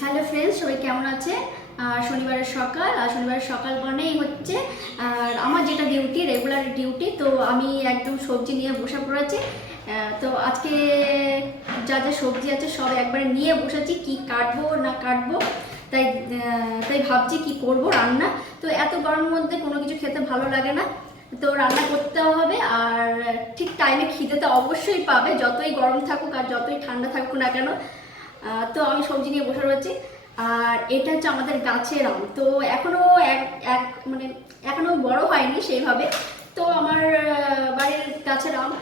Hello friends, সবাই কেমন আছে? শনিবারের সকাল মানেই হচ্ছে আর আমার যেটা ডিউটি, রেগুলার ডিউটি। তো আমি একদম সবজি নিয়ে বসে পড়েছি। তো আজকে যা যা সবজি আছে সব একবারে নিয়ে বসেছি, কি কাটবো না কাটবো, তাই তাই ভাবছি কি করব রান্না। তো এত গরমের মধ্যে কোনো কিছু খেতে ভালো লাগে না, তো রান্না করতে হবে। আর ঠিক টাইমে খিদে তো অবশ্যই পাবে, যতই গরম থাকুক আর যতই ঠান্ডা থাকুক না কেন। তো আমি সবজি নিয়ে বসে রয়েছি। আর এটা হচ্ছে আমাদের গাছের আম, তো এখনো এক এক মানে এখনো বড় হয়নি সেইভাবে। তো আমার বাড়ির গাছের আম,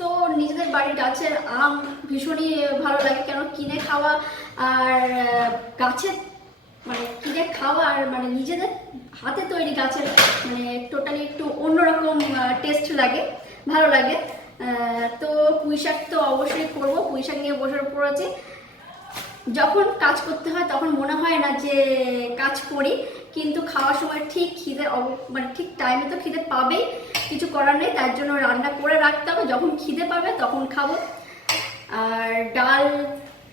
তো নিজেদের বাড়ির গাছের আম ভীষণই ভালো লাগে, কেন কিনে খাওয়া আর গাছের কিনে খাওয়া আর নিজেদের হাতে তৈরি গাছের টোটালি একটু অন্যরকম টেস্ট লাগে, ভালো লাগে। তো পুঁই শাক তো অবশ্যই করবো, পুঁই শাক নিয়ে বসে পড়েছি। যখন কাজ করতে হয় তখন মনে হয় না যে কাজ করি, কিন্তু খাওয়ার সময় ঠিক খিদে ঠিক টাইমে তো খিদে পাবেই, কিছু করার নেই, তার জন্য রান্না করে রাখতে হবে, যখন খিদে পাবে তখন খাবো। আর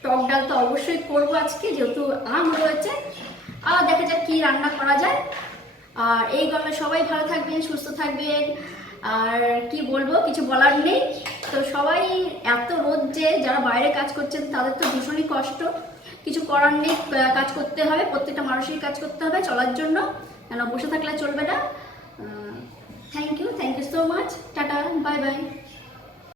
টক ডাল তো অবশ্যই করবো আজকে, যেহেতু আম রয়েছে। আর দেখা যাক কি রান্না করা যায়। আর এই গরমে সবাই ভালো থাকবেন, সুস্থ থাকবেন। আর কি বলবো, কিছু বলার নেই। তো সবাই, এত রোদ যে যারা বাইরে কাজ করছেন তাদের তো ভীষণই কষ্ট, কিছু করার নেই, কাজ করতে হবে, প্রত্যেকটা মানুষেরই কাজ করতে হবে চলার জন্য, কেন বসে থাকলে চলবে না। Thank you so much, tata, bye by.